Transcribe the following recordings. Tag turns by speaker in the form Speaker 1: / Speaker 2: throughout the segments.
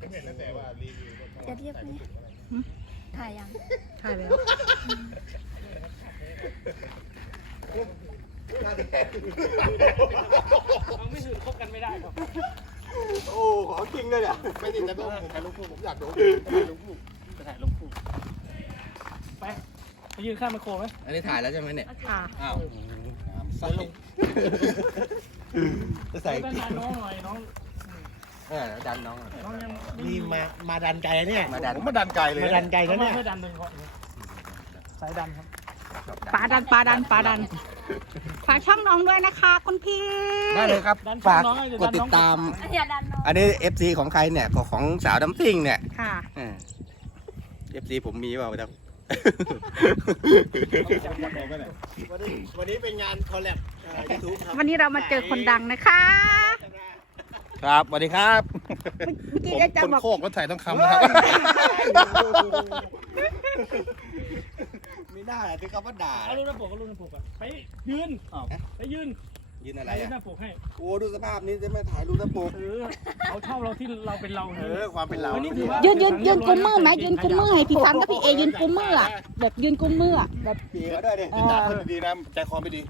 Speaker 1: ผมเห็นตั้งแต่ว่ารีวิวรถ
Speaker 2: จะเรียกไหมถ่ายยัง
Speaker 3: ถ่ายแล้ว
Speaker 4: เราไม่ถือคบกันไม่ได้ครับ
Speaker 1: โอ้ของจริงเลยเนี่ยไม่ติดแต่ต้องผมถ่ายรูปคู่ผมอยากดูถ่ายรูปคู่
Speaker 4: จะถ่ายลงคู่ไปไปยืนข้างไมโครไหม
Speaker 5: อันนี้ถ่ายแล้วใช่ไหมเนี่ย
Speaker 3: ค่ะ
Speaker 5: อ้าว
Speaker 1: ใส่ลง
Speaker 5: จะใส่
Speaker 4: เป็นน้องหน่อยน้อง
Speaker 5: เออดันน้องหน่อย
Speaker 4: น้องยัง
Speaker 6: นี่มามาดันไกลเนี่ย
Speaker 5: มาดัน
Speaker 1: ผมมาดันไกลเลย
Speaker 6: มาดันไกล
Speaker 4: เขา
Speaker 6: นะ
Speaker 4: มา
Speaker 6: เนี่ย
Speaker 4: เพื่อดันหนึ่งคนสายดันครับ
Speaker 3: ปลาดันปลาดันปลาดันฝากช่องน้องด้วยนะคะ คุณพี่
Speaker 5: ได้เลยครับ
Speaker 4: ดัน
Speaker 5: ฝาก
Speaker 4: น้องให้
Speaker 5: กดติดตาม
Speaker 2: อย่าดันน้อง
Speaker 5: อันนี้ FC ของใครเนี่ยของของสาวดัมซิ่งเนี่ย
Speaker 3: ค่ะ
Speaker 5: เออ FC ผมมีเปล่าครับ
Speaker 6: วันนี้วันนี้เป็นงานคอลแลบยูทูบครับ
Speaker 3: วันนี้เรามาเจอคนดังนะคะ
Speaker 5: ครับสวัสดีครับ
Speaker 3: เมื่อกี้
Speaker 1: ผม
Speaker 3: อาจาร
Speaker 1: ค
Speaker 3: ย์
Speaker 1: น
Speaker 3: บอก
Speaker 1: โคกรถไถต้องคำนะครับ
Speaker 5: ไม่ได้ที่เขาว่าด่า
Speaker 4: เอาลูกหน้าปกเอาลูกหน้าปกอะไปยืนไปยืน
Speaker 5: ยืนอะไร
Speaker 4: ไปยืน
Speaker 5: อะ
Speaker 4: หน้าปกให้
Speaker 5: โอ้ดูสภาพนี้จะไม่ถ่ายรูปนะปุ๊ก
Speaker 4: เออเอาเท่าเราที่เราเป็นเรา
Speaker 1: เออความเป็นเรา
Speaker 4: วันนี้ถือว่า
Speaker 3: ยืนยืนยืนกุมมือไหมยืนกุมมือให้พี่ฟันกับพี่เอยืนกุมมืออะแบบยืนกุมมืออะแบบ
Speaker 5: ปีเขาด้วยดิ
Speaker 3: เอ
Speaker 1: จั
Speaker 3: อ
Speaker 1: ดคนดีนะใจคอไม่ดี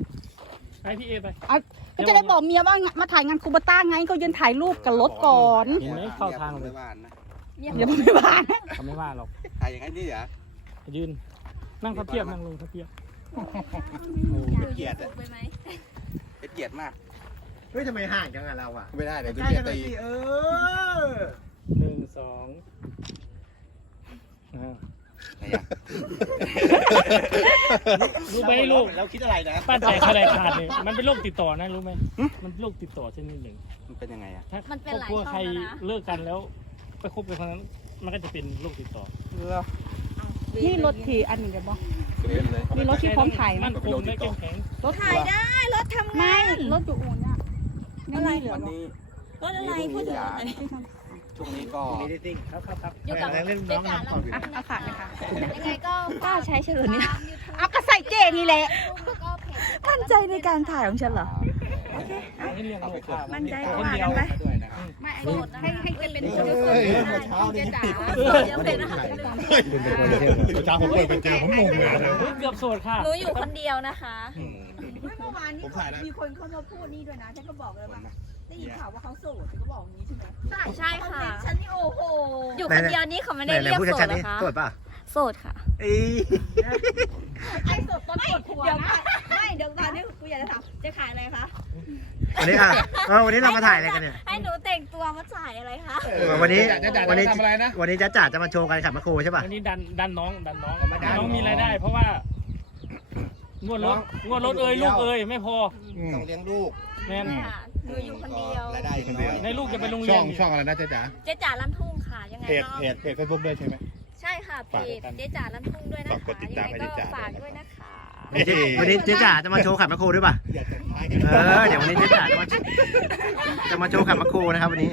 Speaker 4: ไปพี่เอไป
Speaker 3: ก็จะได้บอกเมียว่ามาถ่ายงานคูบาต้าไงก็ยืนถ่ายรูปกับรถก่อน
Speaker 4: เห็นไหมเข้าทาง
Speaker 5: เล
Speaker 4: เลยย
Speaker 5: บ้านนะ
Speaker 3: อย่าไม่ว่านะ
Speaker 4: เขาไม่ว่าหรอก
Speaker 5: ถ่ายอย่างนี้เหรอ
Speaker 4: ยืนนั่งพับเพียบนั่งลงพับเพียบ
Speaker 5: เกลียดอะ
Speaker 2: ไปไหม
Speaker 5: เป็นเกียรติมาก
Speaker 6: เฮ้ยทำไมห่างจังอะเราอะ
Speaker 1: ไม่ได้เดี๋ยวจะ
Speaker 6: ใกล้
Speaker 1: เบีย
Speaker 6: กัน
Speaker 1: ด
Speaker 6: เลย
Speaker 1: ตี
Speaker 6: สิเออ
Speaker 4: หนึ่งสองอ่า
Speaker 5: ไหนอะ
Speaker 4: รู้ไหมลูก
Speaker 6: เราคิดอะไรนะ
Speaker 4: ป้านใจขนาดขาดเนี่ยมันเป็นโรคติดต่อนะรู้ไหมมันเป็นโรคติดต่อชนิดหนึ่ง
Speaker 5: มันเป็นยังไงอะ
Speaker 4: ถ้า
Speaker 2: มันเป็นหลาย
Speaker 4: ครอบครัว
Speaker 2: ช่อง
Speaker 4: ใคร
Speaker 2: แล้วนะ
Speaker 4: เลิกกันแล้วไปคบกันคนนั้น มันก็จะเป็นโรคติดต่อ
Speaker 3: นี่รถทีอันนี้กันบ่
Speaker 1: เล่นเลย
Speaker 3: มีรถที่พร้อมถ่ายไหม
Speaker 4: มันคงได้เข้มแข็ง
Speaker 3: รถ
Speaker 2: ถ่ายได้รถทำ
Speaker 3: ไม่
Speaker 2: งาน
Speaker 3: รถอยู่อู่เนี่ยอะไรเหลือ
Speaker 5: วัน
Speaker 3: บ่
Speaker 5: นี้
Speaker 2: รถอะไรพูดถึงรถอะไร
Speaker 5: ช่วงนี้ก็
Speaker 6: มีดิติ้ง
Speaker 4: ครับครับครับ
Speaker 2: อยู่กับ
Speaker 6: เล่นน้องทำก่อน
Speaker 3: อะเอาฝากเลยค่ะ
Speaker 2: ยังไงก็
Speaker 3: กล้าใช้เฉลิมเนี่ย เอาก็ใส่เจนี่แหละมั่นใจในการถ่ายของฉันเหรอ
Speaker 4: ให้เรียงลูกครับ
Speaker 3: มั่นใจ
Speaker 4: ค
Speaker 3: ก็
Speaker 4: น
Speaker 3: ว่า
Speaker 4: เดีย
Speaker 3: กั
Speaker 4: วน
Speaker 3: ไป
Speaker 5: ด้วยนะครับ
Speaker 3: ไม่ให้ให้ให้เป็น
Speaker 1: เฮ้
Speaker 3: คน
Speaker 1: ย
Speaker 3: ที่สุด
Speaker 1: เมื่อเช้านี่
Speaker 3: จ๋า
Speaker 2: เดี๋ยวเป็นอาหาร
Speaker 1: เมื่อเช้าผมเปิดไปเจอผมงงเลย
Speaker 4: เกือบโสดค่ะ
Speaker 2: หนูอยู่คนเดียวนะคะ
Speaker 7: ไม่เมื่อวานนี้
Speaker 1: ผมถ่ายแล้ว
Speaker 7: มีคนเข้ามาพูดนี่ด้วยนะฉันก็บอกเลยว่าได้ยินข่าวว่าเขาโสดฉันก็บอกอย่างนี้ใช่ไหม
Speaker 2: ใช่ค่ะ
Speaker 7: ฉันนี่โอ้โห
Speaker 2: อยู่คนเดียวนี้เขาไม่ได้เรียกโสดนะคะ
Speaker 6: ตรวจป่ะ
Speaker 2: โสดค่ะ
Speaker 6: วันนี้อะเออวันนี้เรามาถ่ายอะไรกันเนี่ย
Speaker 2: ให้หนูแต่งตัวมาถ่ายอะไรคะ
Speaker 6: วันนี้
Speaker 1: จะจ่าย
Speaker 6: วันนี้
Speaker 1: ทำอะไรนะ
Speaker 6: วันนี้จ๊ะจ๋าจะมาโชว์การขับมะโครใช่ป่ะ
Speaker 4: วันนี้ดันดันน้องดันน้อง
Speaker 5: มาดัน
Speaker 4: น้องมีรายได้ เพราะว่างวดรถงวดรถเอ่ยลูกเอ่ยไม่พอ
Speaker 5: ต้องเลี้ยงลูก
Speaker 4: แม่น
Speaker 2: ค่ะหนูอยู่คนเดียว
Speaker 5: รายได้น้อย
Speaker 4: ในลูกจะไปโรง
Speaker 1: ช่
Speaker 4: เรีย
Speaker 1: อนงช่องอะไรนะเจ๊จ๋า
Speaker 2: เจ๊จ๋าลั่นทุ่งค่ะ ยังไง
Speaker 1: เพจ
Speaker 2: ก็
Speaker 1: เพจเพจเฟซบุ๊กด้วยใช่ไหม
Speaker 2: ใช่ค่ะเพจเจ๊จ๋าลั่นทุ่งด้วยนะ
Speaker 1: ฝากก
Speaker 2: คะ
Speaker 1: ดติด
Speaker 2: ยั
Speaker 1: ตาม
Speaker 2: งไง
Speaker 1: ให้เจ๊
Speaker 2: ก็
Speaker 1: จ๋า
Speaker 2: ฝากด้วยนะคะ
Speaker 6: วันนี้วันนี้จ๊ะจ๋าจะมาโชว์ขับมะโครด้วยป่ะ
Speaker 1: อย่าจะท้าย
Speaker 6: เออเดี๋ยววันนี้จ๊ะจ๋าจะมาจะมาโชว์ขับมะโครนะครับวันนี้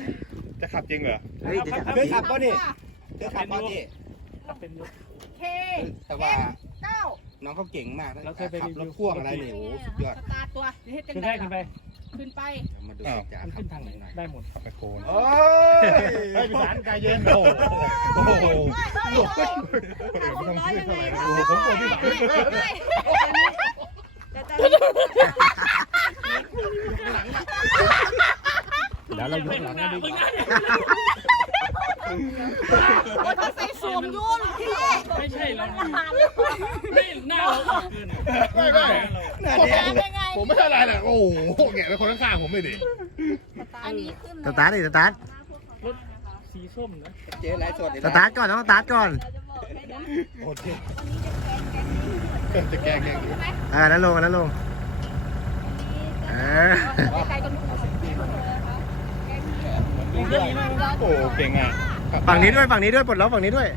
Speaker 1: จะขับจริงเหรอ
Speaker 6: เฮ้ยเดี๋ยวจะ
Speaker 5: เคยขับป่ะนี่เคยขับป่ะนี่
Speaker 4: เป็นลูก
Speaker 7: เค
Speaker 5: แต่ว่า
Speaker 7: เก้า
Speaker 5: น้องเขาเก่งมากนะ
Speaker 4: เราเคยไป
Speaker 5: ขับ
Speaker 4: รีวิว
Speaker 5: รถพ่วงอะไรเนี่ยโอ้โหสุดยอด
Speaker 7: สตาร์ทตัวเดี๋ยวให้เต็ม
Speaker 4: ขึ้น
Speaker 7: ได้
Speaker 4: ได้ขึ้นไป
Speaker 7: ขึ้นไป
Speaker 5: มาดู
Speaker 1: อ้าว
Speaker 5: จ๋า
Speaker 4: มัน
Speaker 5: ขั
Speaker 4: ขึ้
Speaker 5: บ
Speaker 4: นทางไหน
Speaker 5: หน่อย
Speaker 4: ได้หมด
Speaker 1: ขับไปโคน
Speaker 5: โอ้ย
Speaker 1: เฮ้ยพี่สารกายเย็นโอ้โหโอ้โหโอ้โหคนอื่นไม่ต้องพูดเท่าไหร่นะโอ้โหผมกลัวพี่สาร
Speaker 7: แต่แต่
Speaker 4: เดี๋ยวเรายกหลังให้ดูก่อน
Speaker 7: ว่าถ้าใส่สวมยุ่นพี่
Speaker 4: ไม่ใช่เราไม่หน้าเราออกเกิน
Speaker 1: ไม่ไม่
Speaker 2: ผมยังไง
Speaker 1: ผมไม่ใช่อะไรนะโอ้โหแงะไปคนข้างๆผมเลยดิ
Speaker 2: อันนี้ขึ้น
Speaker 6: สตาร์ทดิสตาร์ท
Speaker 4: รถสีส้มนะ
Speaker 5: เจ๊ไลฟ์สดอีก
Speaker 6: ส
Speaker 5: แล้ว
Speaker 6: ตาร์ทก่อนต้องสตาร์ทก่อน
Speaker 1: โอเคจะแกล้งแกล้ง
Speaker 6: อ่านั้นลงอันนั้นลงเออ
Speaker 4: เรื่องนี้นะ
Speaker 1: โอ้โหเก่งอะ
Speaker 6: ฝั่งนี้ด้วยฝั่งนี้ด้วยปลดล็อกฝั่งนี้ด้วย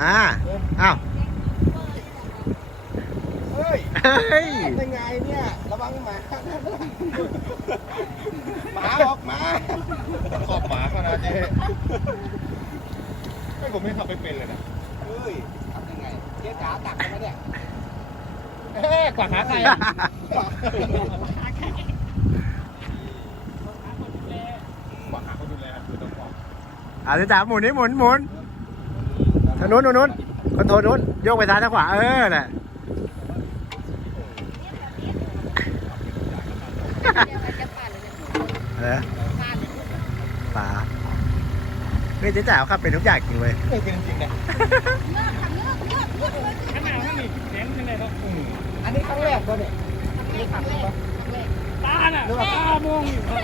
Speaker 6: อ่า อ้าว
Speaker 5: เฮ้ย
Speaker 6: เฮ้ย
Speaker 5: ยังไงเนี่ย ระวังหมาหมาออกมา
Speaker 1: ขอบหมาเขานะเจ๊ไม่ผมไม่ขับไม่เป็นเลยนะ
Speaker 5: เฮ้ยทำยังไงเจ๊จ๋าตักกันไหมเนี่ย
Speaker 1: เอ๊ะกว่าขาใครอะ
Speaker 5: หมา
Speaker 6: อะเจ๊จ๋าหมุนนี่หมุนหมุนทางนู้นทางนู้นคอนโทรลนู้นโยกไปซ้ายทางขวา เออน่ะ
Speaker 2: เดี๋ยวมันจะปั่นเลย
Speaker 6: เออ
Speaker 2: ปั่นเลย
Speaker 6: ป๋าเฮ้ยเจ๊จ๋าเขาขับเป็นทุกอย่างจริงเลย
Speaker 1: เออเป็นจริงๆนะ
Speaker 4: ข้างหน้าข้างนี้แข็งข้างในครับ
Speaker 5: อันนี้ครั้งแรกก็เนี่ย
Speaker 4: ตาน่ะตามองอยู่ครับ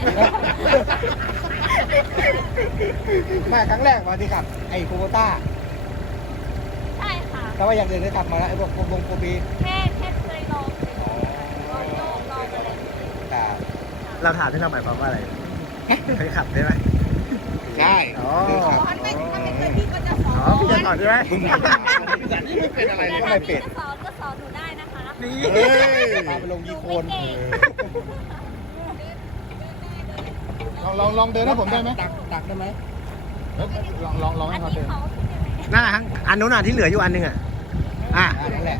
Speaker 5: มาครั้งแรกวันที่ขับ ไอ้โคโบต้า
Speaker 2: ใช่ค่ะ
Speaker 5: แต่ว่าอย่างอื่นได้ขับมาแล้วไอ้พวกโคบงโคบี
Speaker 2: แค่แค่เคยลองลองโยกลองอะไร
Speaker 5: แต่
Speaker 6: เราถามที่เราหมายความว่าอะไรเคยขับได้ไหม
Speaker 5: ใช่
Speaker 6: อ๋อ
Speaker 5: คือขับ
Speaker 7: ถ้าไม่ถ้าไม่เคยพี่ก็จะสอน
Speaker 6: อ๋อพี่จะสอนใช่ไหม
Speaker 1: แต่นี่ไม่เป็นอะไร
Speaker 2: แต่
Speaker 1: เลย
Speaker 2: ถ้าพี่จะสอนก็สอนหนูได้นะคะ
Speaker 6: นี่
Speaker 1: เฮ้ย
Speaker 5: พาไปลงยีโคน
Speaker 2: หนูไม่เก่ง
Speaker 1: ลองลองลองเดินให้ผมได้ไหม
Speaker 5: ตักตักได้ไหม
Speaker 1: เอ้ยลองลองลอง
Speaker 2: อั
Speaker 1: ให้
Speaker 2: น
Speaker 1: เขา
Speaker 2: นี้
Speaker 1: เดิน
Speaker 2: เขาขึ้นยังไง
Speaker 6: นั่นแหละครับอันนู้นอะที่เหลืออยู่อันหนึงอะอะ
Speaker 5: อ่านั่นแหละ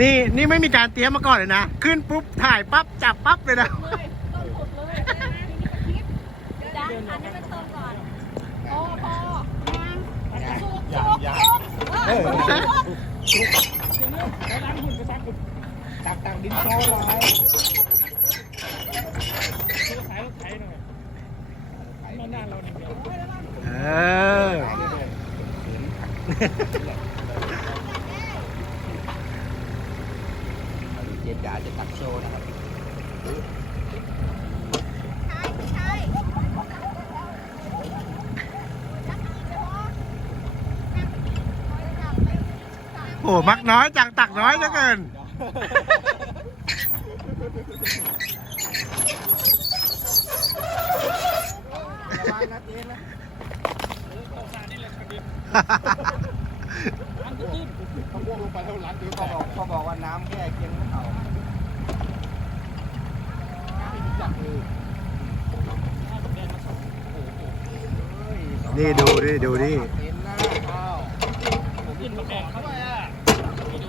Speaker 6: นี่นี่ไม่มีการเตรียมมาก่อนเลยนะ ขึ้นปุ๊บถ่ายปั๊บจับปั๊บเลยนะ
Speaker 2: จ้าอันนี้มันตรงก่อน
Speaker 7: พอพอ
Speaker 1: อย่างอย่าง
Speaker 5: เออ
Speaker 4: แล้วล้างหุ่นไปซักหุ่น
Speaker 5: ตักตักดินโชว์ไว้
Speaker 4: ซื้อสายรถไถหน่อยนอนด้านเราหนึ่งเดียว
Speaker 6: เออ
Speaker 5: เจ๊จ๋าจะตักโชว์นะครับ
Speaker 6: โอ้มักน้อยจังตักน้อยเหลือเกิน
Speaker 5: ระวังนะเจ๊นะ
Speaker 4: สารนี่แหละ ชนิด
Speaker 1: เขาพ่วงลงไปแล้วร้านเดี๋ยว
Speaker 5: เขาบอกเขาบอกว่าน้ำแค่เคียงเขา
Speaker 6: นี่ดูดิดูดิ
Speaker 5: เห็นหน้าข้าว
Speaker 4: ผมขึ้นมาแขงเขาด้วยอะไปดู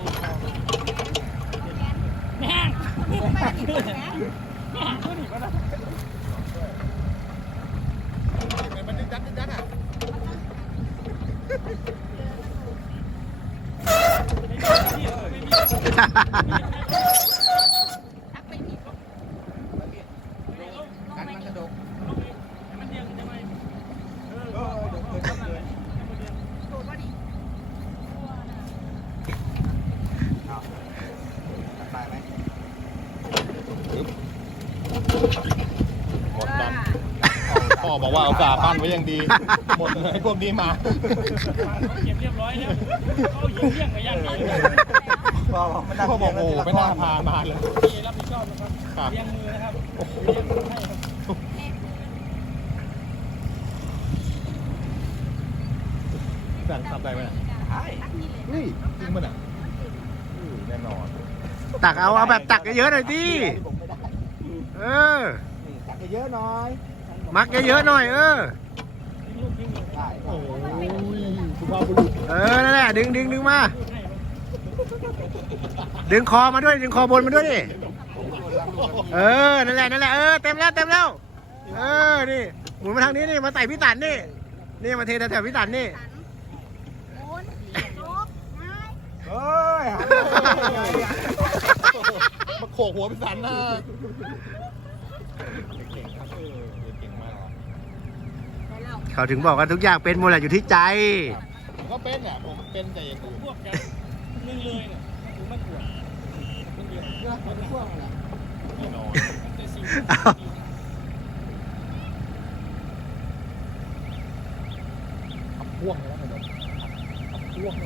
Speaker 4: แม่งแม่งดูดิวนะ
Speaker 1: มันดึงดัดึงดั นอะ
Speaker 5: กันมันกระดก
Speaker 4: มันเดียวกันได้ไหม
Speaker 5: เออเดี๋ยวเดี๋ยวเดี๋ยวไปไหม
Speaker 1: หมดดันพ่อ บอกว่าเอาฝาปั้นไว้อย่างดี หมดเลยพวกนี้มา
Speaker 4: เก็บเรียบร้อยแล้วเขายิงเลี้ยงไปย่างนี้
Speaker 5: พ่อบอกไม่น่า
Speaker 1: พ่อบอกโอ้โหไม่น่าพามาเลย
Speaker 4: ที่รับผิดชอบนะครับ
Speaker 1: ครับ
Speaker 4: เลี้ยงมือนะครับเลี้ยงมือให้ครับ
Speaker 1: สั่งทำอะไรไหม
Speaker 5: ใช่
Speaker 1: เฮ้ยจริงมันอะอืมแน่นอน
Speaker 6: ตักเอาเอาแบบตักเยอะๆหน่อยดิ
Speaker 5: ผมไม่ได้
Speaker 6: เออ
Speaker 5: นี่ตักเยอะๆหน่อย
Speaker 6: มักเยอะๆหน่อยเออ
Speaker 4: ทิ้งลูกทิ้งลูก
Speaker 5: ได้
Speaker 1: โอ้ยสุภาพบุรุษ
Speaker 6: เออนั่นแหละดึงดึงดึงมา ดึงคอมาด้วย ดึงคอบนมาด้วยดิเออนั่นแหละนั่นแหละเออเต็มแล้วเต็มแล้ว เออนี่หมุนมาทางนี้นี่มาใส่พี่ตันนี่นี่มาเทแถวๆพี่ตันนี่
Speaker 5: เฮ้ยหา
Speaker 1: มาโขกหัวพี่สันนะเก่งครับเออเก่งมาก
Speaker 6: เขาถึงบอกว่าทุกอย่างเป็นหมดแหละอยู่ที่ใจ
Speaker 1: ผมก็เป็นเนี่ยผมเป็นแต่อย่างอื่น
Speaker 4: พวกกันนึ่งเลยเนี่ยผมไม่กลัวมันเดียว
Speaker 5: เยองของช่วงนะ
Speaker 1: แน่นอน
Speaker 4: แต่สิ่ง
Speaker 1: พ่วงแล้วไงเดี๋ยวพ่วงเน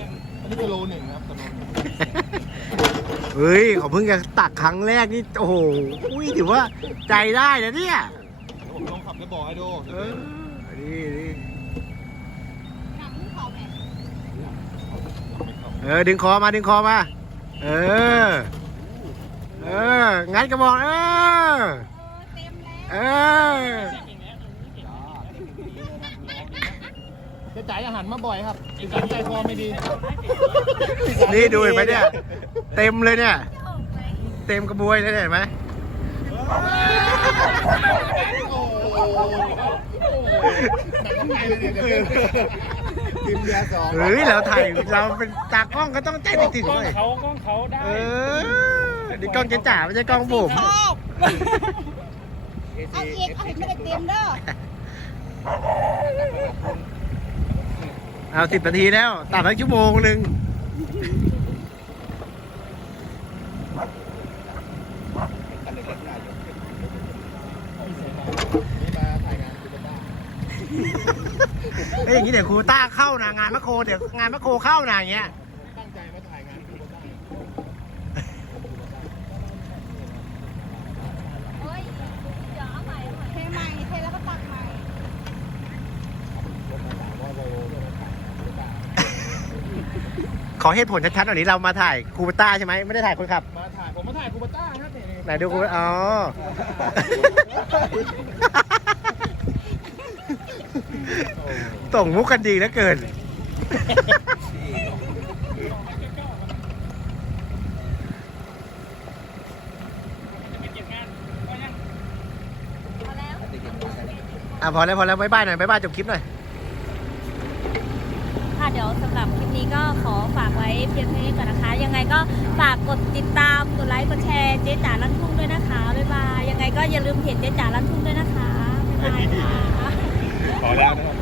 Speaker 1: ี่ยอันนี้กิโลหนึ่งครับถนน
Speaker 6: เฮ้ยเขาเพิ่งจะตักครั้งแรกนี่โอ้โหอุ้ยถือว่าใจได้นะเนี่ย
Speaker 1: ผมลองขับแล้วบอกให้ดู
Speaker 6: เออนี่นี่เออดึงคอมาดึงคอมา เออ เออ งัดกระบอกเออ เออ
Speaker 1: จะจ่ายอาหารมาบ่อยครับอีกการใจคอไม่ดี
Speaker 6: นี่ดูเห็นไหมเนี่ย เต็มเลยเนี่ย เต็มกระบวยเลยเนี่ยเห็นไหม
Speaker 1: แต่ก็ไปเลยเนี่ย
Speaker 5: ทีมเบียร์สอง
Speaker 6: เฮ้ยเราถ่ายเราเป็นตากล้องก็ต้องใจไปติด
Speaker 4: กล้อง
Speaker 6: ด้วย
Speaker 4: เขากล้องเขาได้
Speaker 6: เออนี่กล้องเจ๊จ๋าไม่ใช่กล้องผม
Speaker 7: ชอบเอาอีกเอาให้ไม่ได้เต็มเด้อ
Speaker 6: เอาสิบนาทีแล้ว ตัดไปชั่วโมงหนึ่งเอ้ยอย่างนี้เดี๋ยวครูต้าเข้านะงานมะโคเดี๋ยวงานมะโคเข้านะอย่างเงี้ย
Speaker 1: ตั้งใจมาถ่ายงานคุณได้
Speaker 2: เฮ้ยเดี๋ยวเอาใหม่เอาใหม่
Speaker 7: เทใหม่เทแล้วก็ตักใหม่
Speaker 6: ขอเหตุผลชัดๆหน่อยนี้เรามาถ่ายครูต้าใช่ไหมไม่ได้ถ่ายคนขับ
Speaker 1: มาถ่ายผมมาถ่ายคูปต้าครับนี่
Speaker 6: ไหนดูครูอ๋อ ส่งมุกกันดีเหลือเกิน อะพอแล้วพอแล้วบายบายหน่อยบายบายจบคลิปหน่อย
Speaker 2: ค่ะเดี๋ยวสำหรับคลิปนี้ ก็ขอฝากไว้เพียงเท่านี้ก่อนนะคะ ยังไงก็ฝากกดติดตาม กดไลค์ กดแชร์เจ๊จ๋าลั่นทุ่งด้วยนะคะ บ๊ายบาย ยังไงก็อย่าลืมเห็นเจ๊จ๋าลั่นทุ่งด้วยนะคะ บ๊ายบายค่ะ
Speaker 1: ขอแล้วนะครับ